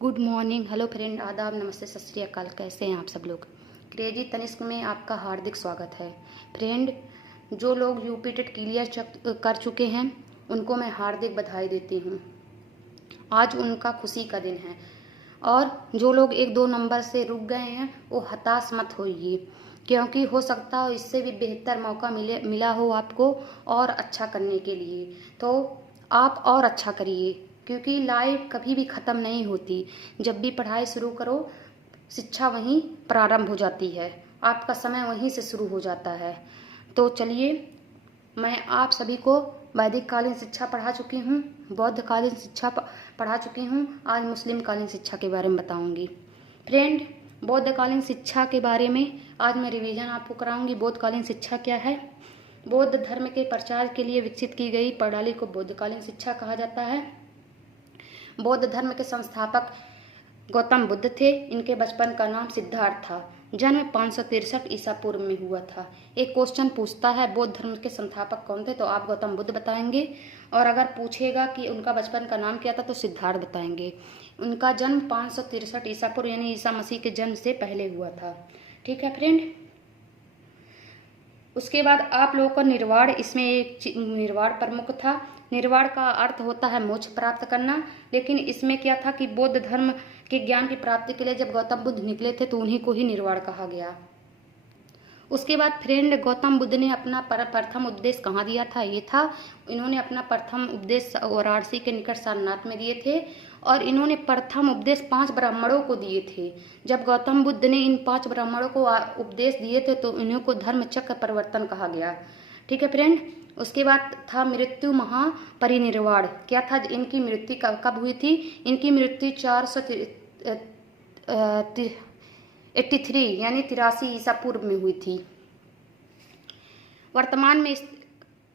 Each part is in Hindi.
गुड मॉर्निंग, हेलो फ्रेंड, आदाब, नमस्ते, सत श्री अकाल। कैसे हैं आप सब लोग। क्रेजी तनिष्क में आपका हार्दिक स्वागत है। फ्रेंड, जो लोग यूपी टेट क्लियर कर चुके हैं उनको मैं हार्दिक बधाई देती हूँ। आज उनका खुशी का दिन है। और जो लोग 1-2 नंबर से रुक गए हैं वो हताश मत होइए, क्योंकि हो सकता हो इससे भी बेहतर मौका मिला हो आपको और अच्छा करने के लिए। तो आप और अच्छा करिए, क्योंकि लाइफ कभी भी ख़त्म नहीं होती। जब भी पढ़ाई शुरू करो, शिक्षा वहीं प्रारंभ हो जाती है, आपका समय वहीं से शुरू हो जाता है। तो चलिए, मैं आप सभी को वैदिक कालीन शिक्षा पढ़ा चुकी हूँ, बौद्ध कालीन शिक्षा पढ़ा चुकी हूँ। आज मुस्लिम कालीन शिक्षा के बारे में बताऊँगी। फ्रेंड, बौद्ध कालीन शिक्षा के बारे में आज मैं रिवीजन आपको कराऊंगी। बौद्ध कालीन शिक्षा क्या है। बौद्ध धर्म के प्रचार के लिए विकसित की गई प्रणाली को बौद्ध कालीन शिक्षा कहा जाता है। बौद्ध धर्म के संस्थापक गौतम बुद्ध थे। इनके बचपन का नाम सिद्धार्थ था। जन्म 563 ईसा पूर्व में हुआ था। एक क्वेश्चन पूछता है बौद्ध धर्म के संस्थापक कौन थे, तो आप गौतम बुद्ध बताएंगे। और अगर पूछेगा कि उनका बचपन का नाम क्या था, तो सिद्धार्थ बताएंगे। उनका जन्म 563 ईसा पूर्व यानी ईसा मसीह के जन्म से पहले हुआ था। ठीक है फ्रेंड। उसके बाद आप लोगों का निर्वाण, इसमें एक निर्वाण प्रमुख था। निर्वाण का अर्थ होता है मोक्ष प्राप्त करना। लेकिन इसमें क्या था कि बौद्ध धर्म के ज्ञान की प्राप्ति के लिए जब गौतम बुद्ध निकले थे तो उन्हीं को ही निर्वाण कहा गया। उसके बाद फ्रेंड, गौतम बुद्ध ने अपना प्रथम उपदेश कहाँ दिया था। ये था, इन्होंने अपना प्रथम उपदेश वाराणसी के निकट सारनाथ में दिए थे। और इन्होंने प्रथम उपदेश 5 ब्राह्मणों को दिए े। जब गौतम बुद्ध ने इन 5 ब्राह्मणों को उपदेश दिए थे तो इन्हीं को धर्म चक्र परिवर्तन कहा गया। ठीक है फ्रेंड। उसके बाद था मृत्यु महापरिनिर्वाण। क्या था, इनकी मृत्यु कब हुई थी। इनकी मृत्यु 483 यानी 83 ईसा पूर्व में हुई थी। वर्तमान में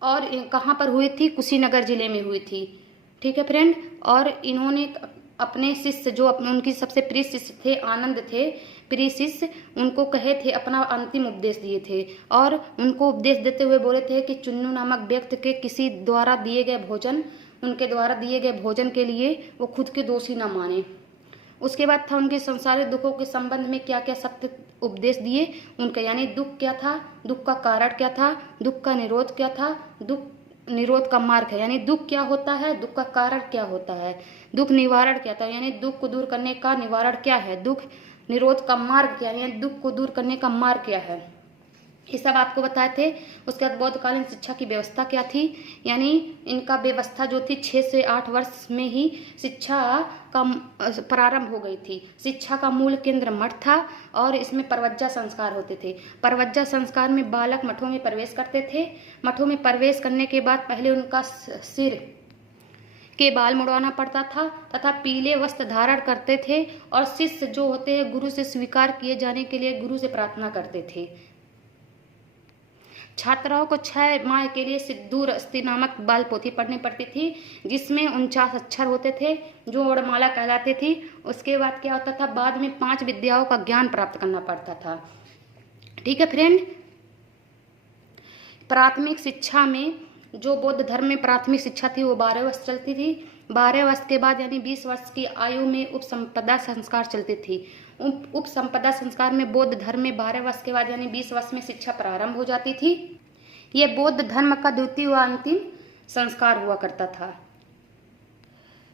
और कहाँ पर हुई थी, कुशीनगर जिले में हुई थी। ठीक है फ्रेंड। और इन्होंने अपने शिष्य, जो उनकी सबसे प्रिय शिष्य थे, आनंद थे प्रिय शिष्य, उनको कहे थे, अपना अंतिम उपदेश दिए थे। और उनको उपदेश देते हुए बोले थे कि चुन्नू नामक व्यक्ति के किसी द्वारा दिए गए भोजन, उनके द्वारा दिए गए भोजन के लिए वो खुद के दोषी न माने। उसके बाद था उनके संसारिक दुखों के संबंध में क्या क्या सत्य उपदेश दिए उनका, यानी दुख क्या था, दुख का कारण क्या था, दुख का निरोध क्या था, दुख निरोध का मार्ग है, यानी दुख क्या होता है, दुख का कारण क्या होता है, दुख निवारण क्या था, यानी दुख को दूर करने का निवारण क्या है, दुख निरोध का मार्ग क्या है, यानी दुख को दूर करने का मार्ग क्या है। ये सब आपको बताए थे। उसके बाद बौद्धकालीन शिक्षा की व्यवस्था क्या थी, यानी इनका व्यवस्था जो थी 6 से 8 वर्ष में ही शिक्षा का प्रारंभ हो गई थी। शिक्षा का मूल केंद्र मठ था और इसमें परवज्जा संस्कार होते थे। परवज्जा संस्कार में बालक मठों में प्रवेश करते थे। मठों में प्रवेश करने के बाद पहले उनका सिर के बाल मुड़वाना पड़ता था तथा पीले वस्त्र धारण करते थे। और शिष्य जो होते हैं गुरु से स्वीकार किए जाने के लिए गुरु से प्रार्थना करते थे। छात्राओं को 6 माह के लिए सिद्धू रस्ती नामक बाल पोथी पढ़नी पड़ती थी, जिसमें 49 अक्षर होते थे जो वर्णमाला कहलाते थी। उसके बाद क्या होता था, बाद में 5 विद्याओं का ज्ञान प्राप्त करना पड़ता था। ठीक है फ्रेंड। प्राथमिक शिक्षा में, जो बौद्ध धर्म में प्राथमिक शिक्षा थी वो 12 वर्ष चलती थी। 12 वर्ष के बाद यानी 20 वर्ष की आयु में उपसंपदा संस्कार चलती थी। उपसंपदा संस्कार में बौद्ध धर्म में 12 वर्ष के बाद यानी 20 वर्ष में शिक्षा प्रारंभ हो जाती थी। यह बौद्ध धर्म का द्वितीय व अंतिम संस्कार हुआ करता था।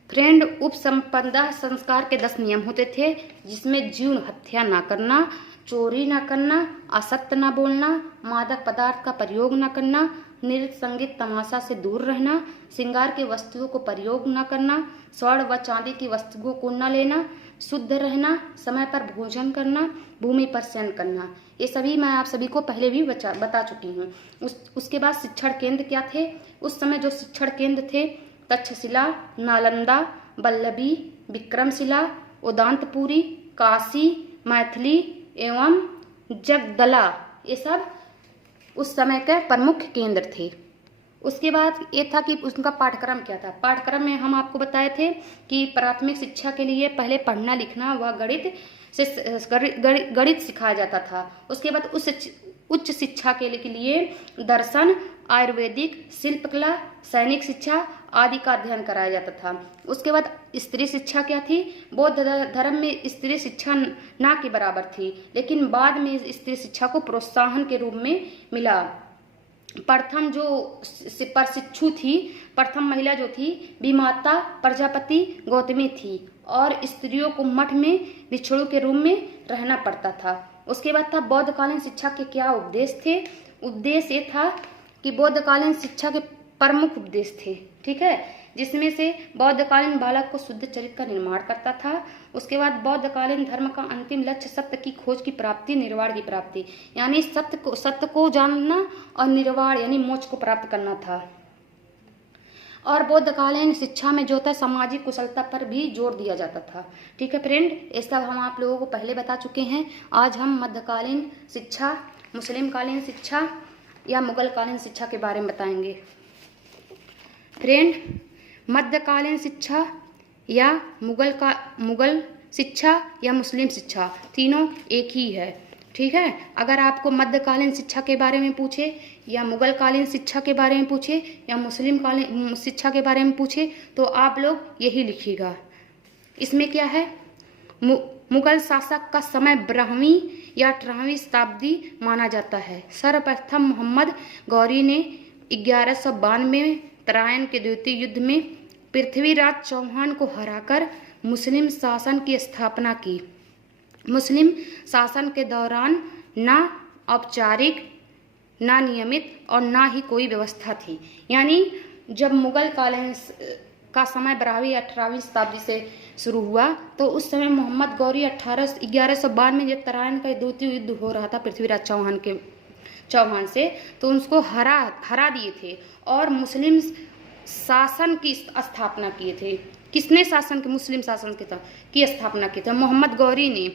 फ्रेंड, उपसंपदा संस्कार के 10 नियम होते थे, जिसमें जीवन हत्या ना करना, चोरी ना करना, असत्य ना बोलना, मादक पदार्थ का प्रयोग ना करना, नृत्य संगीत तमाशा से दूर रहना, श्रृंगार की वस्तुओं को प्रयोग न करना, स्वर्ण व चांदी की वस्तुओं को न लेना, शुद्ध रहना, समय पर भोजन करना, भूमि पर शयन करना। ये सभी मैं आप सभी को पहले भी बता चुकी हूँ। उसके बाद शिक्षण केंद्र क्या थे। उस समय जो शिक्षण केंद्र थे, तक्षशिला, नालंदा, वल्लभी, विक्रमशिला, उदांतपुरी, काशी, मैथिली एवं जगदला, ये सब उस समय के प्रमुख केंद्र थे। उसके बाद ये था कि उसका पाठ्यक्रम क्या था। पाठ्यक्रम में हम आपको बताए थे कि प्राथमिक शिक्षा के लिए पहले पढ़ना लिखना व गणित सिखाया जाता था। उसके बाद उच्च शिक्षा के लिए दर्शन, आयुर्वेदिक, शिल्पकला, सैनिक शिक्षा आदि का अध्ययन कराया जाता था। उसके बाद स्त्री शिक्षा क्या थी? बौद्ध धर्म में स्त्री शिक्षा ना के बराबर थी, लेकिन बाद में स्त्री शिक्षा को प्रोत्साहन के रूप में मिला। प्रथम जो प्रशिक्षु थी, प्रथम महिला जो थी, विमाता प्रजापति गौतमी थी, और स्त्रियों को मठ में भिक्षुओं के रूप में रहना पड़ता था। उसके बाद था बौद्धकालीन शिक्षा के क्या उपदेश थे? उपदेश ये था कि बौद्धकालीन शिक्षा के प्रमुख उपदेश थे, ठीक है, जिसमें से बौद्धकालीन बालक को शुद्ध चरित्र का निर्माण करता था। उसके बाद बौद्धकालीन धर्म का अंतिम लक्ष्य सत्य की खोज की प्राप्ति, निर्वाण की प्राप्ति, यानी सत्य को जानना और निर्वाण यानी मोक्ष को प्राप्त करना था। और बौद्धकालीन शिक्षा में जो था सामाजिक कुशलता पर भी जोर दिया जाता था। ठीक है फ्रेंड, ये सब हम आप लोगों को पहले बता चुके हैं। आज हम मध्यकालीन शिक्षा, मुस्लिम कालीन शिक्षा या मुगल कालीन शिक्षा के बारे में बताएंगे। फ्रेंड, मध्यकालीन शिक्षा या मुगल शिक्षा या मुस्लिम शिक्षा, तीनों एक ही है। ठीक है, अगर आपको मध्यकालीन शिक्षा के बारे में पूछे या मुगल कालीन शिक्षा के बारे में पूछे या मुस्लिम कालीन शिक्षा के बारे में पूछे तो आप लोग यही लिखिएगा। इसमें क्या है? मुगल शासक का समय 12वीं या 18वीं शताब्दी माना जाता है। सर्वप्रथम मोहम्मद गौरी ने 1192 में तराइन के द्वितीय युद्ध में पृथ्वीराज चौहान को हराकर मुस्लिम शासन की स्थापना की। मुस्लिम शासन के दौरान ना औपचारिक, ना नियमित और ना ही कोई व्यवस्था थी। यानी जब मुगल कालीन का समय 12वीं 18वीं शताब्दी से शुरू हुआ तो उस समय मोहम्मद गौरी 1192 में जब तराइन का द्वितीय युद्ध हो रहा था पृथ्वीराज चौहान से, तो उसको हरा दिए थे और मुस्लिम शासन की स्थापना किए थे। किसने शासन के? मुस्लिम शासन की स्थापना की थी। मोहम्मद गौरी ने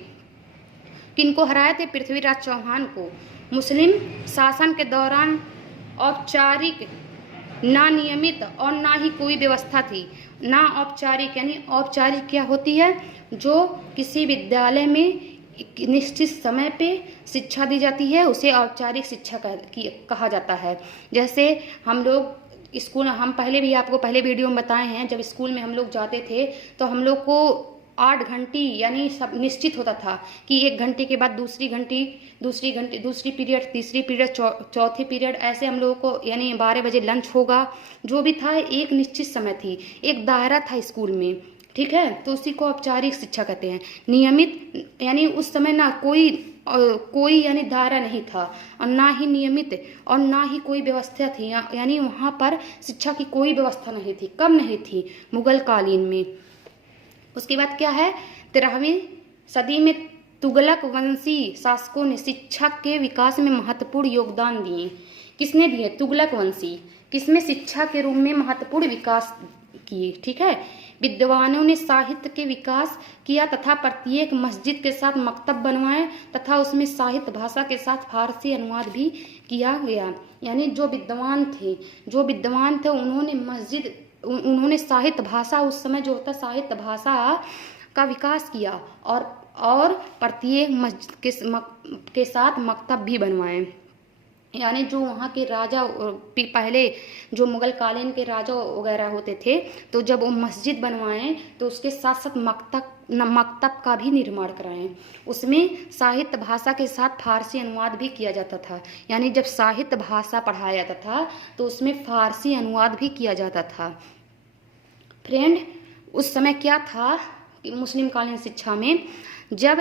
किनको हराए थे? पृथ्वीराज चौहान को। मुस्लिम शासन के दौरान औपचारिक, ना नियमित और ना ही कोई व्यवस्था थी। ना औपचारिक यानी औपचारिक क्या होती है? जो किसी विद्यालय में निश्चित समय पे शिक्षा दी जाती है उसे औपचारिक शिक्षा कहा जाता है। जैसे हम लोग स्कूल, हम पहले भी आपको पहले वीडियो में बताए हैं, जब स्कूल में हम लोग जाते थे तो हम लोग को 8 घंटी यानी सब निश्चित होता था कि 1 घंटे के बाद दूसरी पीरियड, तीसरी पीरियड, चौथी पीरियड, ऐसे हम लोगों को यानी 12 बजे लंच होगा। जो भी था एक निश्चित समय थी, एक दायरा था स्कूल में। ठीक है, तो उसी को औपचारिक शिक्षा कहते हैं। नियमित यानी उस समय ना कोई यानी दायरा नहीं था और ना ही नियमित और ना ही कोई व्यवस्था थी, यानी वहाँ पर शिक्षा की कोई व्यवस्था नहीं थी। कब नहीं थी? मुगल कालीन में। उसके बाद क्या है? 13वीं सदी में तुगलक वंशी शासकों ने शिक्षा के विकास में महत्वपूर्ण योगदान दिए। किसने दिए? तुगलक वंशी। किसमें? शिक्षा के रूप में महत्वपूर्ण विकास किए। ठीक है, विद्वानों ने साहित्य के विकास किया तथा प्रत्येक मस्जिद के साथ मकतब बनवाए तथा उसमें साहित्य भाषा के साथ फारसी अनुवाद भी किया गया। यानी जो विद्वान थे उन्होंने साहित्य भाषा, उस समय जो होता साहित्य भाषा का विकास किया और प्रत्येक मस्जिद के साथ मकतब भी बनवाए। यानी जो वहाँ के राजा, पहले जो मुगल कालीन के राजा वगैरह होते थे, तो जब वो मस्जिद बनवाएं तो उसके साथ साथ मकतब का भी निर्माण कराएं। उसमें साहित्य भाषा के साथ फारसी अनुवाद भी किया जाता था। यानी जब साहित्य भाषा पढ़ाया जाता था तो उसमें फारसी अनुवाद भी किया जाता था। फ्रेंड, उस समय क्या था कि मुस्लिम कालीन शिक्षा में जब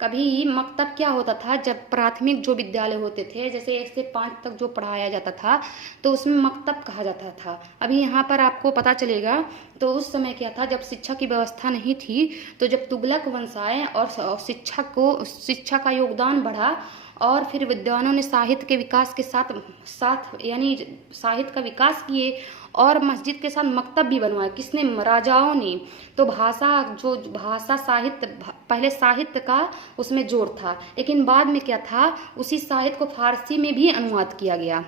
कभी मकतब क्या होता था, जब प्राथमिक जो विद्यालय होते थे, जैसे 1 से 5 तक जो पढ़ाया जाता था तो उसमें मकतब कहा जाता था। अभी यहाँ पर आपको पता चलेगा। तो उस समय क्या था, जब शिक्षा की व्यवस्था नहीं थी, तो जब तुगलक वंश आए और शिक्षा का योगदान बढ़ा और फिर विद्वानों ने साहित्य के विकास के साथ यानी साहित्य का विकास किए और मस्जिद के साथ मकतब भी बनवाए। किसने? राजाओं ने। तो भाषा साहित्य, पहले साहित्य का उसमें जोर था, लेकिन बाद में क्या था, उसी साहित्य को फारसी में भी अनुवाद किया गया।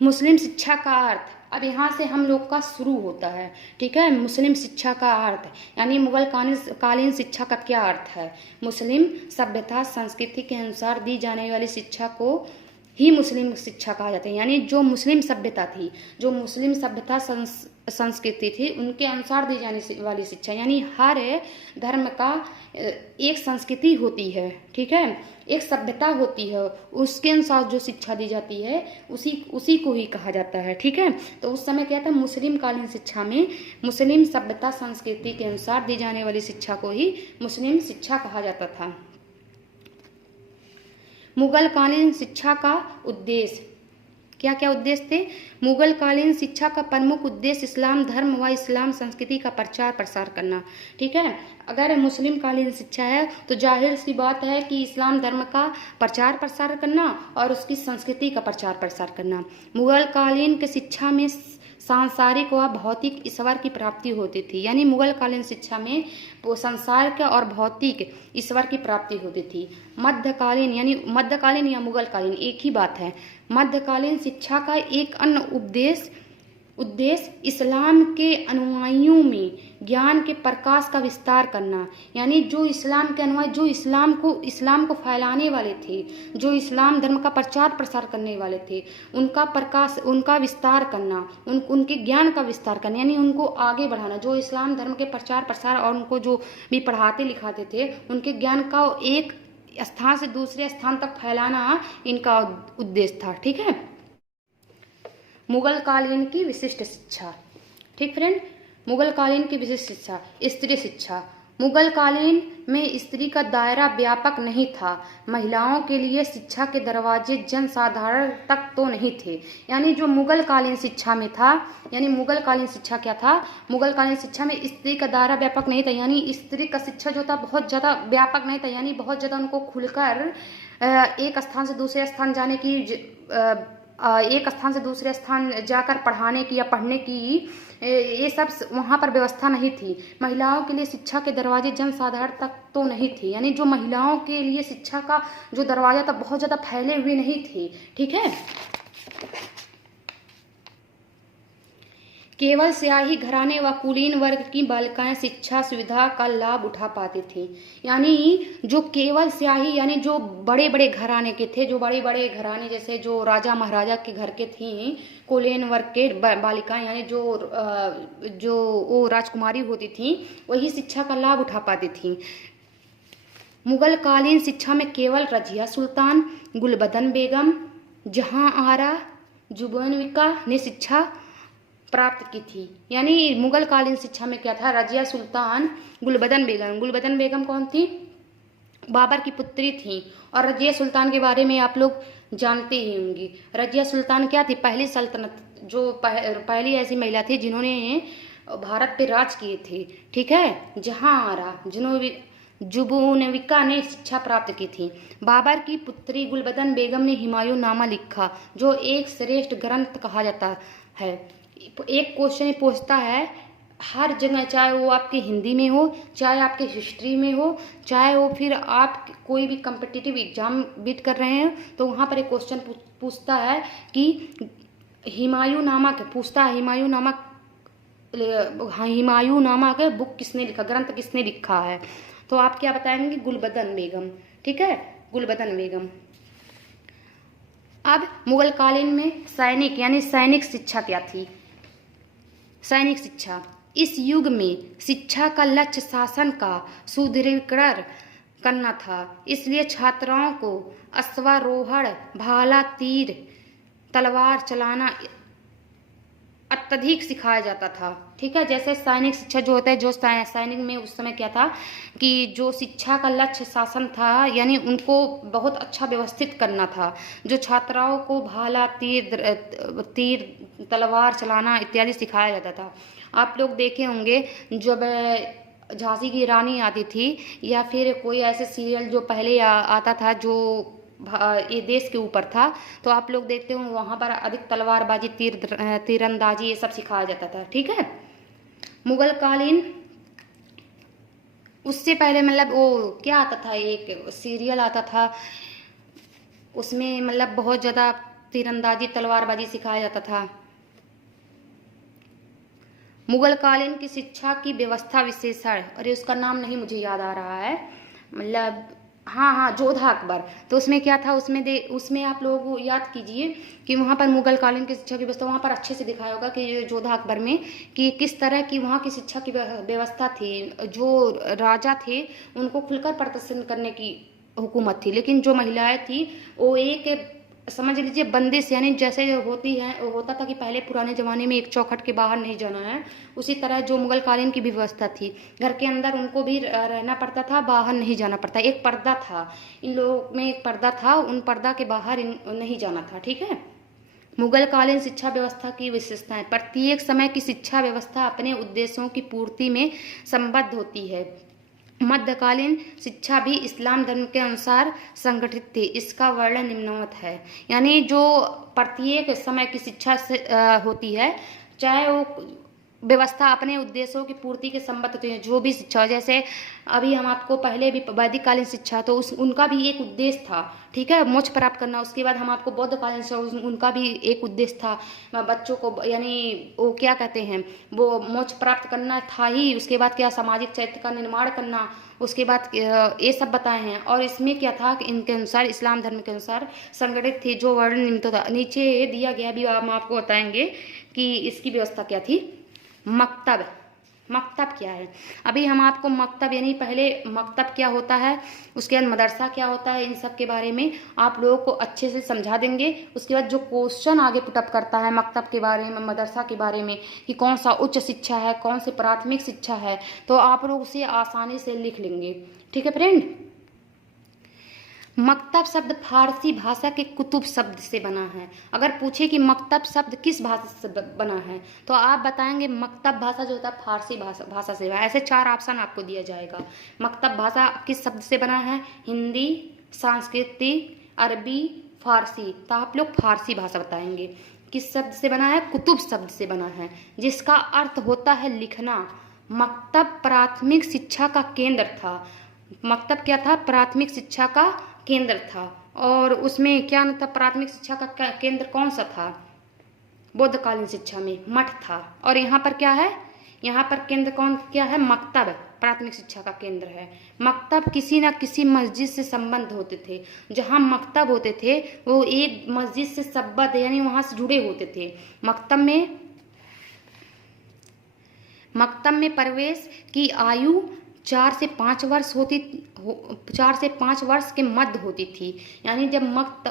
मुस्लिम शिक्षा का अर्थ, अब यहाँ से हम लोग का शुरू होता है। ठीक है, मुस्लिम शिक्षा का अर्थ यानी मुगल कालीन शिक्षा का क्या अर्थ है? मुस्लिम सभ्यता संस्कृति के अनुसार दी जाने वाली शिक्षा को ही मुस्लिम शिक्षा कहा जाता है। यानी जो मुस्लिम सभ्यता थी, जो मुस्लिम सभ्यता संस्कृति थी, उनके अनुसार दी जाने वाली शिक्षा, यानी हर धर्म का एक संस्कृति होती है, ठीक है, एक सभ्यता होती है, उसके अनुसार जो शिक्षा दी जाती है उसी को ही कहा जाता है, ठीक है। तो उस समय क्या था, मुस्लिम कालीन शिक्षा में मुस्लिम सभ्यता संस्कृति के अनुसार दी जाने वाली शिक्षा को ही मुस्लिम शिक्षा कहा जाता था। मुगल कालीन शिक्षा का उद्देश्य, क्या क्या उद्देश्य थे? मुगल कालीन शिक्षा का प्रमुख उद्देश्य इस्लाम धर्म व इस्लाम संस्कृति का प्रचार प्रसार करना, ठीक है। अगर मुस्लिम कालीन शिक्षा है तो जाहिर सी बात है कि इस्लाम धर्म का प्रचार प्रसार करना और उसकी संस्कृति का प्रचार प्रसार करना। मुगल कालीन की शिक्षा में सांसारिक व भौतिक ईश्वर की प्राप्ति होती थी, यानी मुगल कालीन शिक्षा में वो संसार के और भौतिक ईश्वर की प्राप्ति होती थी। मध्यकालीन, यानी मध्यकालीन या मुगल कालीन एक ही बात है। मध्यकालीन शिक्षा का एक अन्य उद्देश्य इस्लाम के अनुयायियों में ज्ञान के प्रकाश का विस्तार करना, यानी जो इस्लाम के अनुयायी, जो इस्लाम को फैलाने वाले थे, जो इस्लाम धर्म का प्रचार प्रसार करने वाले थे, उनका प्रकाश, उनका विस्तार करना, उनके ज्ञान का विस्तार करना, यानी उनको आगे बढ़ाना। जो इस्लाम धर्म के प्रचार प्रसार और उनको जो भी पढ़ाते लिखाते थे, उनके ज्ञान का एक स्थान से दूसरे स्थान तक फैलाना इनका उद्देश्य था, ठीक है। मुगल कालीन की विशिष्ट शिक्षा, ठीक फ्रेंड, मुगल कालीन की विशिष्ट शिक्षा, स्त्री शिक्षा। मुगल कालीन में स्त्री का दायरा व्यापक नहीं था। महिलाओं के लिए शिक्षा के दरवाजे जन साधारण तक तो नहीं थे। यानी जो मुगल कालीन शिक्षा में था, यानी मुगल कालीन शिक्षा क्या था, मुगल कालीन शिक्षा में स्त्री का दायरा व्यापक नहीं था, यानी स्त्री का शिक्षा जो था बहुत ज़्यादा व्यापक नहीं था, यानी बहुत ज़्यादा उनको खुलकर एक स्थान से दूसरे स्थान जाने की, एक स्थान से दूसरे स्थान जाकर पढ़ाने की या पढ़ने की, ये सब वहाँ पर व्यवस्था नहीं थी। महिलाओं के लिए शिक्षा के दरवाजे जन साधारण तक तो नहीं थे, यानी जो महिलाओं के लिए शिक्षा का जो दरवाजा था बहुत ज़्यादा फैले हुए नहीं थे, ठीक है। केवल स्याही घराने व कुलीन वर्ग की बालिकाएं शिक्षा सुविधा का लाभ उठा पाती थी। यानी जो केवल स्याही, यानी जो बड़े बड़े घराने के थे, जो बड़े बड़े घराने जैसे जो राजा महाराजा के घर के थी, कुलीन वर्ग के बालिकाएं, यानी जो वो राजकुमारी होती थी, वही शिक्षा का लाभ उठा पाती थी। मुगल कालीन शिक्षा में केवल रजिया सुल्तान, गुलबदन बेगम, जहां आरा, जुबैनविका ने शिक्षा प्राप्त की थी। यानी मुगल कालीन शिक्षा में क्या था, रजिया सुल्तान, गुलबदन बेगम कौन थी, बाबर की पुत्री थी। और रजिया सुल्तान के बारे में आप लोग जानते ही होंगे। रजिया सुल्तान क्या थी, पहली सल्तनत, जो पहली ऐसी महिला थी जिन्होंने भारत पे राज किए थे, ठीक है। जहां आरा, जुबैनविका ने शिक्षा प्राप्त की थी। बाबर की पुत्री गुलबदन बेगम ने हुमायूं नामा लिखा, जो एक श्रेष्ठ ग्रंथ कहा जाता है। एक क्वेश्चन पूछता है हर जगह, चाहे वो आपके हिंदी में हो, चाहे आपके हिस्ट्री में हो, चाहे वो फिर आप कोई भी कम्पिटिटिव एग्जाम बीट कर रहे हैं, तो वहाँ पर एक क्वेश्चन पूछता है कि हुमायूं नामा के बुक किसने लिखा, ग्रंथ किसने लिखा है, तो आप क्या बताएंगे, गुलबदन बेगम, ठीक है, गुलबदन बेगम। अब मुगल कालीन में सैनिक, यानी सैनिक शिक्षा क्या थी, सैनिक शिक्षा। इस युग में शिक्षा का लक्ष्य शासन का सुदृढ़ीकरण करना था, इसलिए छात्राओं को अश्वारोहण, भाला, तीर, तलवार चलाना अत्यधिक सिखाया जाता था, ठीक है। जैसे सैनिक शिक्षा जो होता है, जो सैनिक में उस समय क्या था कि जो शिक्षा का लक्ष्य शासन था, यानी उनको बहुत अच्छा व्यवस्थित करना था। जो छात्राओं को भाला, तीर, तलवार चलाना इत्यादि सिखाया जाता था। आप लोग देखे होंगे जब झांसी की रानी आती थी, या फिर कोई ऐसे सीरियल जो पहले आता था जो ये देश के ऊपर था, तो आप लोग देखते हो वहाँ पर अधिक तलवारबाजी, तीरंदाजी, ये सब सिखाया जाता था, ठीक है। मुगल कालीन, उससे पहले मतलब वो क्या आता था, एक सीरियल आता था, उसमें मतलब बहुत ज़्यादा तीरंदाजी, तलवारबाजी सिखाया जाता था। मुगल कालीन की शिक्षा की व्यवस्था विशेषण, अरे उसका नाम नहीं मुझे याद आ रहा है, मतलब हाँ हाँ, जोधा अकबर। तो उसमें क्या था, उसमें आप लोग याद कीजिए कि वहाँ पर मुगल कालीन की शिक्षा की व्यवस्था वहाँ पर अच्छे से दिखाया होगा कि जोधा अकबर में कि किस तरह की वहाँ की शिक्षा की व्यवस्था थी। जो राजा थे उनको खुलकर प्रदर्शन करने की हुकूमत थी, लेकिन जो महिलाएं थी वो एक समझ लीजिए बंदिश, यानी जैसे होती है, होता था कि पहले पुराने ज़माने में एक चौखट के बाहर नहीं जाना है, उसी तरह जो मुगल कालीन की भी व्यवस्था थी, घर के अंदर उनको भी रहना पड़ता था, बाहर नहीं जाना पड़ता। एक पर्दा था, इन लोगों में एक पर्दा था, उन पर्दा के बाहर नहीं जाना था। ठीक है। मुगल कालीन शिक्षा व्यवस्था की विशेषताएं। प्रत्येक समय की शिक्षा व्यवस्था अपने उद्देश्यों की पूर्ति में संबद्ध होती है। मध्यकालीन शिक्षा भी इस्लाम धर्म के अनुसार संगठित थी। इसका वर्णन निम्नवत है। यानी जो प्रत्येक समय की शिक्षा से होती है, चाहे वो व्यवस्था अपने उद्देश्यों की पूर्ति के संबंध होती है। जो भी शिक्षा, जैसे अभी हम आपको पहले भी वैदिक कालीन शिक्षा, तो उनका भी एक उद्देश्य था। ठीक है, मोक्ष प्राप्त करना। उसके बाद हम आपको बौद्ध कालीन शिक्षा, उनका भी एक उद्देश्य था, बच्चों को यानी वो क्या कहते हैं, वो मोक्ष प्राप्त करना था ही। उसके बाद क्या, सामाजिक चरित्र का निर्माण करना, उसके बाद ये सब बताए हैं। और इसमें क्या था कि इनके अनुसार, इस्लाम धर्म के अनुसार संगठित थी। जो वर्ण निम्न था, नीचे दिया गया भी हम आपको बताएंगे कि इसकी व्यवस्था क्या थी। मकतब। मकतब क्या है, अभी हम आपको मकतब यानी पहले मकतब क्या होता है, उसके बाद मदरसा क्या होता है, इन सब के बारे में आप लोगों को अच्छे से समझा देंगे। उसके बाद जो क्वेश्चन आगे पुटअप करता है मकतब के बारे में, मदरसा के बारे में, कि कौन सा उच्च शिक्षा है, कौन सी प्राथमिक शिक्षा है, तो आप लोग उसे आसानी से लिख लेंगे। ठीक है फ्रेंड। मकतब शब्द फारसी भाषा के कुतुब शब्द से बना है। अगर पूछे कि मकतब शब्द किस भाषा से बना है, तो आप बताएंगे मकतब भाषा जो होता है फारसी भाषा से है। ऐसे 4 ऑप्शन आपको दिया जाएगा। मकतब भाषा किस शब्द से बना है, हिंदी, संस्कृत, अरबी, फारसी। तो आप लोग फारसी भाषा बताएंगे। किस शब्द से बना है, कुतुब शब्द से बना है, जिसका अर्थ होता है लिखना। मकतब प्राथमिक शिक्षा का केंद्र था। मकतब क्या था, प्राथमिक शिक्षा का केंद्र था। और उसमें क्या था, प्राथमिक शिक्षा का केंद्र कौन सा था, बौद्धकालीन शिक्षा में मठ था। और यहाँ पर क्या है, यहाँ पर केंद्र कौन क्या है, मकतब प्राथमिक शिक्षा का केंद्र है। मकतब किसी न किसी मस्जिद से संबंध होते थे। जहाँ मकतब होते थे वो एक मस्जिद से संबद्ध, यानी वहाँ से जुड़े होते थे। मकतब में प्रवेश की आयु 4 से 5 वर्ष 4 से 5 वर्ष के मध्य होती थी। यानी जब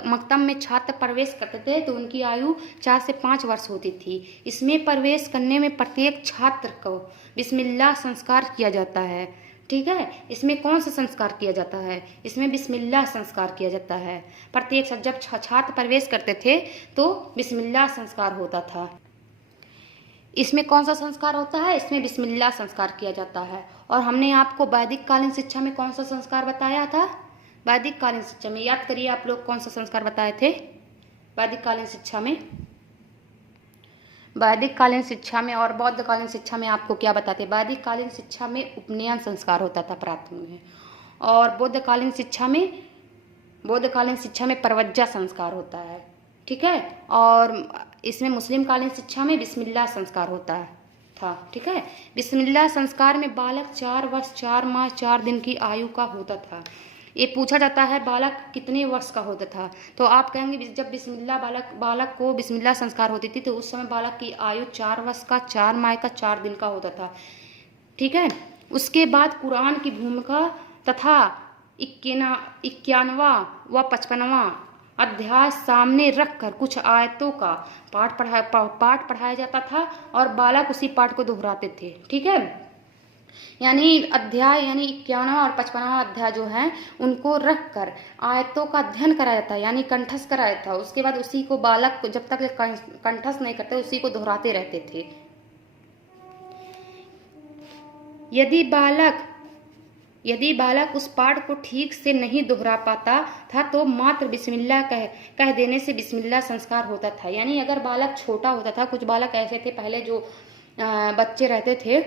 मकतब में छात्र प्रवेश करते थे तो उनकी आयु 4 से 5 वर्ष होती थी। इसमें प्रवेश करने में प्रत्येक छात्र को बिस्मिल्लाह संस्कार किया जाता है। ठीक है, इसमें कौन सा संस्कार किया जाता है, इसमें बिस्मिल्लाह संस्कार किया जाता है। प्रत्येक जब छात्र प्रवेश करते थे तो बिस्मिल्लाह संस्कार होता था। इसमें कौन सा संस्कार होता है, इसमें बिस्मिल्लाह संस्कार किया जाता है। और हमने आपको वैदिक कालीन शिक्षा में कौन सा संस्कार बताया था, वैदिक कालीन शिक्षा में याद करिए आप लोग कौन सा संस्कार बताए थे वैदिक कालीन शिक्षा में। वैदिक कालीन शिक्षा में और बौद्ध कालीन शिक्षा में आपको क्या बताते, वैदिक कालीन शिक्षा में उपनयन संस्कार होता था प्राथमिक में, और बौद्ध कालीन शिक्षा में प्रवज्जा संस्कार होता है। ठीक है, और इसमें मुस्लिम कालीन शिक्षा में बिस्मिल्लाह संस्कार होता था। ठीक है, बिस्मिल्लाह संस्कार में बालक 4 वर्ष 4 माह 4 दिन की आयु का होता था। ये पूछा जाता है बालक कितने वर्ष का होता था, तो आप कहेंगे जब बालक को बिस्मिल्लाह संस्कार होती थी तो उस समय बालक की आयु 4 वर्ष का 4 माह का 4 दिन का होता था। ठीक है, उसके बाद कुरान की भूमिका तथा 91वां व 55वां अध्याय सामने रखकर कुछ आयतों का पाठ पढ़ाया जाता था और बालक उसी पाठ को दोहराते थे। ठीक है, यानी अध्याय यानी 91वां और 55वां अध्याय जो है उनको रखकर आयतों का अध्ययन कराया जाता है, यानी कंठस्थ कराया था। उसके बाद उसी को बालक को जब तक कंठस्थ नहीं करते उसी को दोहराते रहते थे। यदि बालक उस पाठ को ठीक से नहीं दोहरा पाता था तो मात्र बिस्मिल्लाह कह देने से बिस्मिल्लाह संस्कार होता था। यानी अगर बालक छोटा होता था, कुछ बालक ऐसे थे पहले जो बच्चे रहते थे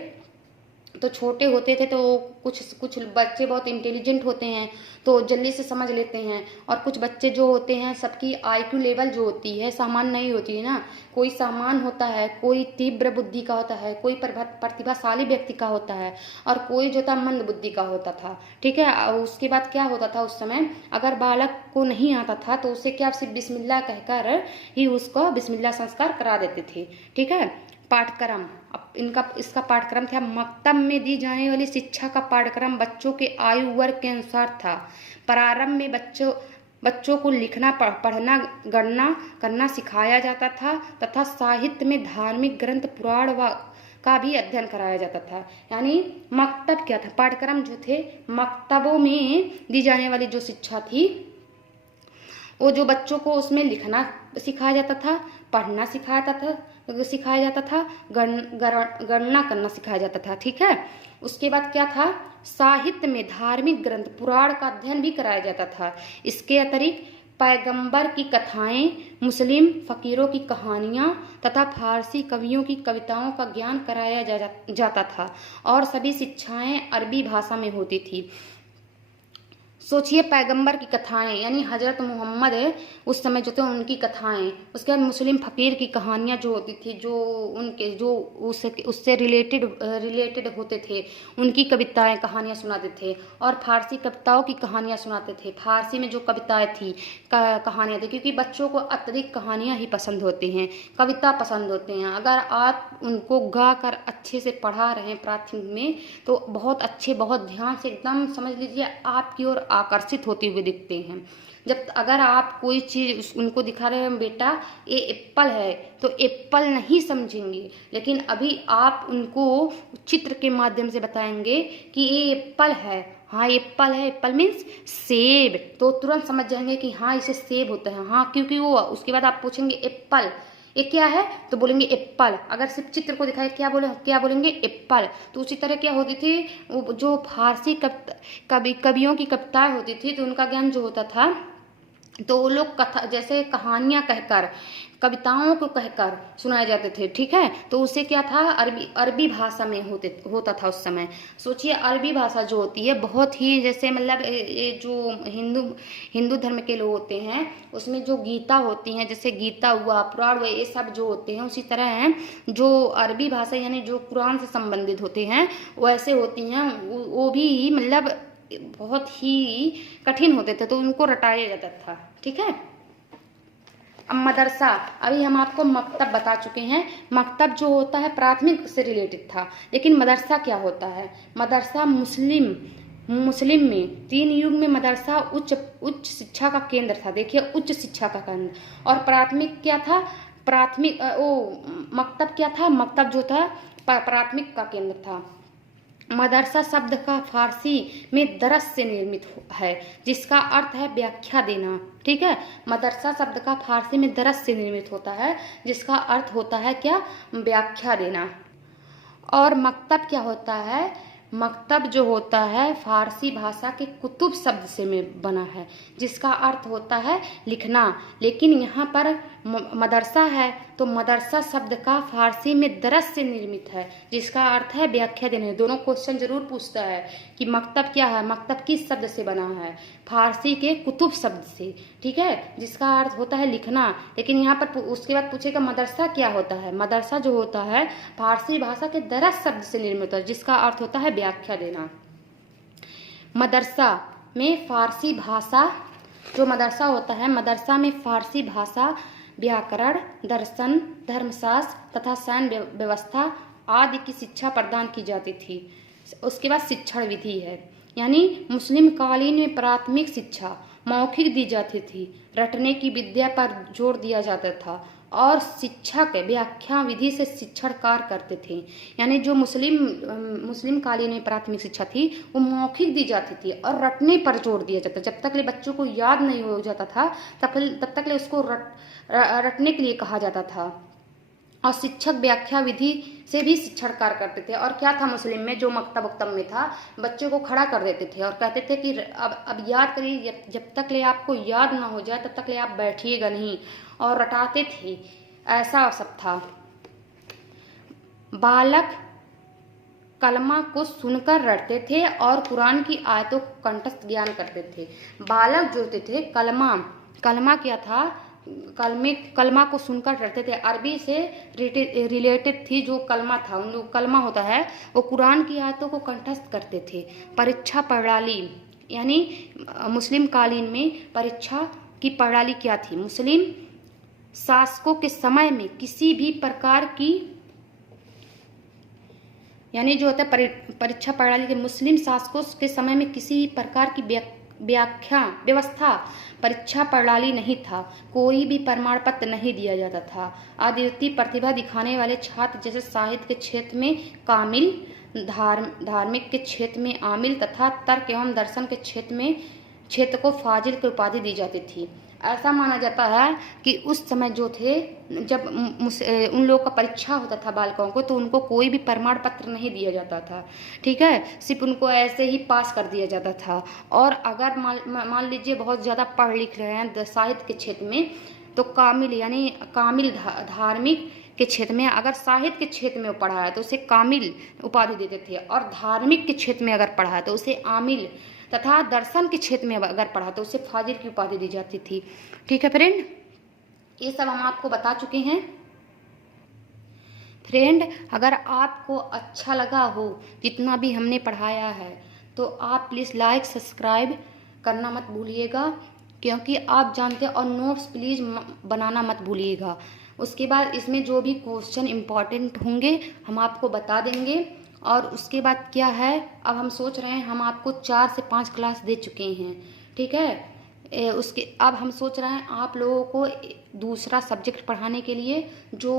तो छोटे होते थे तो कुछ कुछ बच्चे बहुत इंटेलिजेंट होते हैं तो जल्दी से समझ लेते हैं, और कुछ बच्चे जो होते हैं सबकी आईक्यू लेवल जो होती है समान नहीं होती है ना। कोई समान होता है, कोई तीव्र बुद्धि का होता है, कोई प्रतिभाशाली व्यक्ति का होता है, और कोई जो था मंद बुद्धि का होता था। ठीक है। उसके बाद क्या होता था उस समय, अगर बालक को नहीं आता था तो उसे क्या सिर्फ बिस्मिल्लाह कहकर ही उसको बिस्मिल्लाह संस्कार करा देते थे। ठीक है। पाठ्यक्रम, अब इसका पाठ्यक्रम था, मकतब में दी जाने वाली शिक्षा का पाठ्यक्रम बच्चों के आयु वर्ग के अनुसार था। प्रारंभ में बच्चों को लिखना, पढ़ना, गणना करना सिखाया जाता था तथा साहित्य में धार्मिक ग्रंथ, पुराण व का भी अध्ययन कराया जाता था। यानी मकतब क्या था, पाठ्यक्रम जो थे, मकतबों में दी जाने वाली जो शिक्षा थी वो जो बच्चों को उसमें लिखना सिखाया जाता था, पढ़ना सिखाया जाता था, गणना करना सिखाया जाता था। ठीक है। उसके बाद क्या था, साहित्य में धार्मिक ग्रंथ, पुराण का अध्ययन भी कराया जाता था। इसके अतिरिक्त पैगंबर की कथाएं, मुस्लिम फकीरों की कहानियां तथा फारसी कवियों की कविताओं का ज्ञान कराया जाता था, और सभी शिक्षाएं अरबी भाषा में होती थी। सोचिए, पैगंबर की कथाएं यानी हजरत मोहम्मद उस समय जो थे उनकी कथाएं, उसके बाद मुस्लिम फकीर की कहानियां जो होती थी, जो उनके जो उससे रिलेटेड होते थे, उनकी कविताएं कहानियां सुनाते थे, और फारसी कविताओं की कहानियां सुनाते थे। फारसी में जो कविताएं थी, कहानियां थी, क्योंकि बच्चों को अत्यधिक कहानियां ही पसंद होती हैं, कविता पसंद होते हैं। अगर आप उनको गा कर अच्छे से पढ़ा रहे हैं प्राथमिक में तो बहुत अच्छे, बहुत ध्यान से एकदम समझ लीजिए आपकी ओर आकर्षित होते हुए दिखते हैं। जब अगर आप कोई चीज उनको दिखा रहे हैं, बेटा ये एप्पल है, तो एप्पल नहीं समझेंगे, लेकिन अभी आप उनको चित्र के माध्यम से बताएंगे कि ये एप्पल है, हाँ एप्पल है, एप्पल मीन्स सेब, तो तुरंत समझ जाएंगे कि हाँ इसे सेब होता है। हाँ, क्योंकि वो उसके बाद आप पूछेंगे एप्पल ये क्या है, तो बोलेंगे एप्पल। अगर सिर्फ चित्र को दिखाए क्या बोलेंगे एप्पल। तो उसी तरह क्या होती थी, वो जो फारसी कवियों की कविताएं होती थी तो उनका ज्ञान जो होता था, तो वो लोग कथा जैसे कहानियां कहकर, कविताओं को कहकर सुनाए जाते थे। ठीक है। तो उसे क्या था, अरबी भाषा में होता था उस समय। सोचिए, अरबी भाषा जो होती है बहुत ही, जैसे मतलब ये जो हिंदू धर्म के लोग होते हैं उसमें जो गीता होती हैं, जैसे गीता हुआ, पुराण हुआ, ये सब जो होते हैं उसी तरह हैं जो अरबी भाषा यानी जो कुरान से संबंधित होते हैं वैसे होती हैं, वो भी मतलब बहुत ही कठिन होते थे, तो उनको रटाया जाता था। ठीक है। अब मदरसा, अभी हम आपको मकतब बता चुके हैं। मकतब जो होता है प्राथमिक से रिलेटेड था, लेकिन मदरसा क्या होता है, मदरसा मुस्लिम में 3 युग में मदरसा उच्च शिक्षा का केंद्र था। देखिए, उच्च शिक्षा का केंद्र। और प्राथमिक क्या था, मकतब क्या था, मकतब जो था प्राथमिक का केंद्र था। मदरसा शब्द का फारसी में दरस से निर्मित है, जिसका अर्थ है व्याख्या देना। ठीक है। मदरसा शब्द का फारसी में दरस से निर्मित होता है, जिसका अर्थ होता है क्या, व्याख्या देना। और मकतब क्या होता है, मकतब जो होता है फारसी भाषा के कुतुब शब्द से में बना है, जिसका अर्थ होता है लिखना। लेकिन यहाँ पर मदरसा है तो मदरसा शब्द का फारसी में दरस से निर्मित है, जिसका अर्थ है व्याख्या देने। दोनों क्वेश्चन जरूर पूछता है कि मकतब क्या है, मकतब किस शब्द से बना है, फारसी के कुतुब शब्द से। ठीक है। जिसका अर्थ होता है लिखना। लेकिन यहाँ पर उसके बाद पूछेगा मदरसा क्या होता है, मदरसा जो होता है फारसी भाषा के दरस शब्द से निर्मित होता है, जिसका अर्थ होता है व्याख्या देना। मदरसा में फारसी भाषा, जो मदरसा होता है, मदरसा में फारसी भाषा, व्याकरण, दर्शन, धर्मशास्त्र तथा सैन्य व्यवस्था आदि की शिक्षा प्रदान की जाती थी। उसके बाद शिक्षण विधि है, यानी मुस्लिम कालीन में प्राथमिक शिक्षा मौखिक दी जाती थी, रटने की विद्या पर जोर दिया जाता था, और शिक्षक व्याख्या विधि से शिक्षण कार्य करते थे। यानी जो मुस्लिम कालीन में प्राथमिक शिक्षा थी वो मौखिक दी जाती थी और रटने पर जोर दिया जाता। जब तक ले बच्चों को याद नहीं हो जाता था तब तक ले उसको रटने के लिए कहा जाता था। और शिक्षक व्याख्या विधि से भी शिक्षण कार्य करते थे। और क्या था मुस्लिम में, जो मकतब उक्तब में था, बच्चों को खड़ा कर देते थे और कहते थे कि अब याद करिए, जब तक ले आपको याद ना हो जाए तब तक ले आप बैठिएगा नहीं, और रटाते थे। ऐसा सब था। बालक कलमा को सुनकर रटते थे और कुरान की आयतों को कंठस्थ ज्ञान करते थे। बालक जो होते थे कलमा क्या था, कलमा को सुनकर डरते थे। अरबी से रिलेटेड थी जो कलमा था, उन लोग कलमा होता है वो कुरान की आयतों को कंठस्थ करते थे। परीक्षा प्रणाली यानी मुस्लिम कालीन में परीक्षा की प्रणाली क्या थी? मुस्लिम शासकों के समय में किसी भी प्रकार की यानी जो होता है परीक्षा प्रणाली के मुस्लिम शासकों के समय में किसी प्रकार की व्यवस्था परीक्षा प्रणाली नहीं था। कोई भी प्रमाण पत्र नहीं दिया जाता था। अद्वितीय प्रतिभा दिखाने वाले छात्र जैसे साहित्य के क्षेत्र में कामिल, धार्मिक के क्षेत्र में आमिल तथा तर्क एवं दर्शन के क्षेत्र को फाजिल की उपाधि दी जाती थी। ऐसा माना जाता है कि उस समय जो थे जब उन लोगों का परीक्षा होता था बालकों को, तो उनको कोई भी प्रमाण पत्र नहीं दिया जाता था, ठीक है, सिर्फ उनको ऐसे ही पास कर दिया जाता था। और अगर मान लीजिए बहुत ज़्यादा पढ़ लिख रहे हैं साहित्य के क्षेत्र में, तो कामिल यानी कामिल धार्मिक के क्षेत्र में अगर साहित्य के क्षेत्र में वो पढ़ा है तो उसे कामिल उपाधि देते थे, और धार्मिक के क्षेत्र में अगर पढ़ा है तो उसे आमिल, तथा दर्शन के क्षेत्र में अगर पढ़ा तो उसे फाजिल की उपाधि दी जाती थी। ठीक है फ्रेंड, ये सब हम आपको बता चुके हैं। फ्रेंड, अगर आपको अच्छा लगा हो जितना भी हमने पढ़ाया है तो आप प्लीज़ लाइक सब्सक्राइब करना मत भूलिएगा, क्योंकि आप जानते हैं, और नोट्स प्लीज़ बनाना मत भूलिएगा। उसके बाद इसमें जो भी क्वेश्चन इम्पॉर्टेंट होंगे हम आपको बता देंगे। और उसके बाद क्या है, अब हम सोच रहे हैं, हम आपको 4 से 5 क्लास दे चुके हैं, ठीक है। उसके अब हम सोच रहे हैं आप लोगों को दूसरा सब्जेक्ट पढ़ाने के लिए जो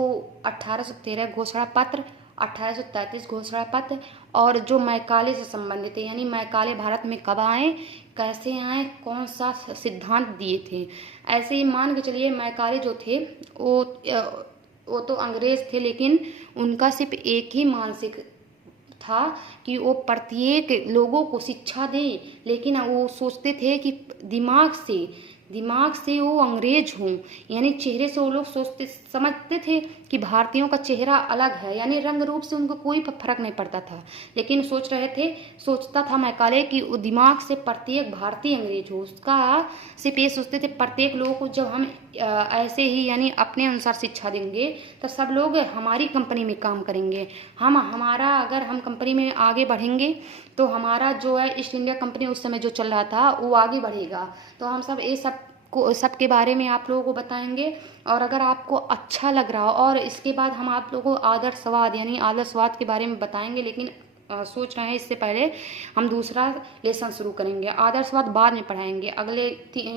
1813 घोषणा पत्र, 1833 घोषणा पत्र और जो मैकाले से संबंधित है, यानी मैकाले भारत में कब आए, कैसे आए, कौन सा सिद्धांत दिए थे। ऐसे ही मान के चलिए मैकाले जो थे वो तो अंग्रेज थे, लेकिन उनका सिर्फ एक ही मानसिक था कि वो प्रत्येक लोगों को शिक्षा दें, लेकिन वो सोचते थे कि दिमाग से वो अंग्रेज हों, यानी चेहरे से वो लोग समझते थे कि भारतीयों का चेहरा अलग है, यानी रंग रूप से उनको कोई फर्क नहीं पड़ता था, लेकिन सोचता था मैकाले कि वो दिमाग से प्रत्येक भारतीय अंग्रेज हो। उसका सिर्फ ये सोचते थे प्रत्येक लोगों को जब हम ऐसे ही यानी अपने अनुसार शिक्षा देंगे तो सब लोग हमारी कंपनी में काम करेंगे। अगर हम कंपनी में आगे बढ़ेंगे तो हमारा जो है ईस्ट इंडिया कंपनी उस समय जो चल रहा था वो आगे बढ़ेगा। तो हम सब ये सब के बारे में आप लोगों को बताएंगे। और अगर आपको अच्छा लग रहा हो, और इसके बाद हम आप लोगों को आदर्शवाद के बारे में बताएंगे, लेकिन सोच रहे हैं इससे पहले हम दूसरा लेसन शुरू करेंगे। आदर्शवाद बाद में पढ़ाएंगे,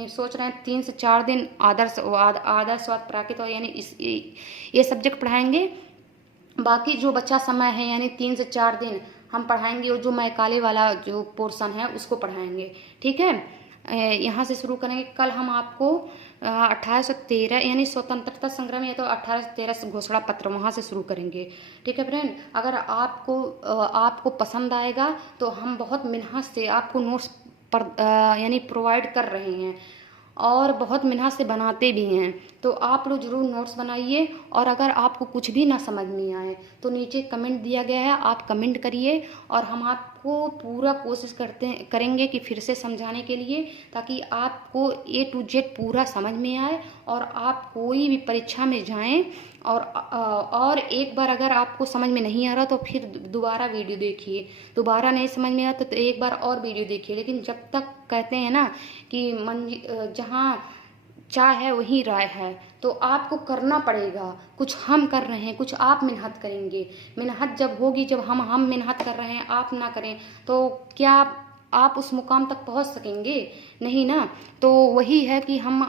सोच रहे हैं 3 से 4 दिन आदर्शवाद प्राकृत और यानी ये सब्जेक्ट पढ़ाएंगे। बाकी जो बचा समय है यानी 3 से 4 दिन हम पढ़ाएंगे, और जो मैकाले वाला जो पोर्शन है उसको पढ़ाएंगे, ठीक है। यहाँ से शुरू करेंगे। कल हम आपको 1813 यानी स्वतंत्रता संग्राम या तो 1813 से घोषणा पत्र वहाँ से शुरू करेंगे, ठीक है फ्रेंड। अगर आपको पसंद आएगा तो हम बहुत मेहनत से आपको नोट्स यानी प्रोवाइड कर रहे हैं और बहुत मेहनत से बनाते भी हैं, तो आप लोग ज़रूर नोट्स बनाइए। और अगर आपको कुछ भी ना समझ में आए तो नीचे कमेंट दिया गया है, आप कमेंट करिए और हम आपको पूरा कोशिश करेंगे कि फिर से समझाने के लिए, ताकि आपको A to Z पूरा समझ में आए और आप कोई भी परीक्षा में जाएं। और एक बार अगर आपको समझ में नहीं आ रहा तो फिर दोबारा वीडियो देखिए, दोबारा नहीं समझ में आता तो एक बार और वीडियो देखिए। लेकिन जब तक कहते हैं ना कि जहाँ चाह है वहीं राय है, तो आपको करना पड़ेगा। कुछ हम कर रहे हैं, कुछ आप मेहनत करेंगे। मेहनत जब होगी, जब हम मेहनत कर रहे हैं, आप ना करें तो क्या आप उस मुकाम तक पहुंच सकेंगे? नहीं ना। तो वही है कि हम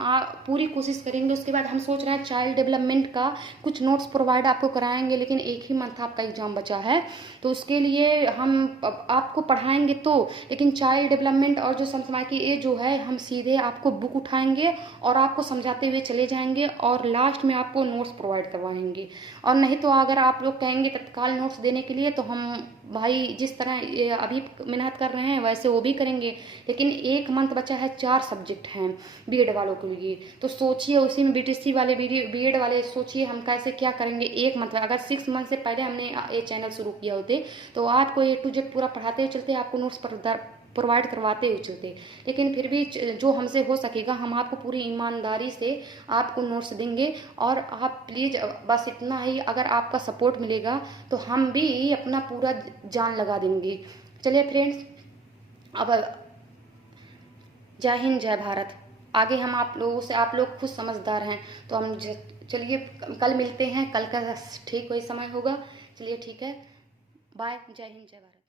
पूरी कोशिश करेंगे। उसके बाद हम सोच रहे हैं चाइल्ड डेवलपमेंट का कुछ नोट्स प्रोवाइड आपको कराएंगे, लेकिन एक ही मंथ आपका एग्जाम बचा है, तो उसके लिए हम आपको पढ़ाएंगे तो, लेकिन चाइल्ड डेवलपमेंट और जो समसमाय की ये जो है, हम सीधे आपको बुक उठाएंगे और आपको समझाते हुए चले जाएंगे और लास्ट में आपको नोट्स प्रोवाइड करवाएंगे। और नहीं तो अगर आप लोग कहेंगे तत्काल नोट्स देने के लिए तो हम भाई जिस तरह ये अभी मेहनत कर रहे हैं वैसे वो भी करेंगे, लेकिन 1 मंथ बचा है, 4 सब्जेक्ट हैं बीएड वालों के लिए। तो सोचिए उसी में बीटीसी वाले बीएड वाले, सोचिए हम कैसे क्या करेंगे 1 मंथ में। अगर 6 मंथ से पहले हमने ये चैनल शुरू किया होते तो आपको A to Z पूरा पढ़ाते हुए चलते, आपको नोट्स प्रोवाइड करवाते हुए चलते। लेकिन फिर भी जो हमसे हो सकेगा हम आपको पूरी ईमानदारी से आपको नोट्स देंगे। और आप प्लीज़ बस इतना ही, अगर आपका सपोर्ट मिलेगा तो हम भी अपना पूरा जान लगा देंगे। चलिए फ्रेंड्स, अब जय हिंद जय भारत। आगे हम आप लोगों से, आप लोग खुद समझदार हैं तो हम चलिए कल मिलते हैं, कल का ठीक वही समय होगा। चलिए ठीक है, बाय, जय हिंद जय भारत।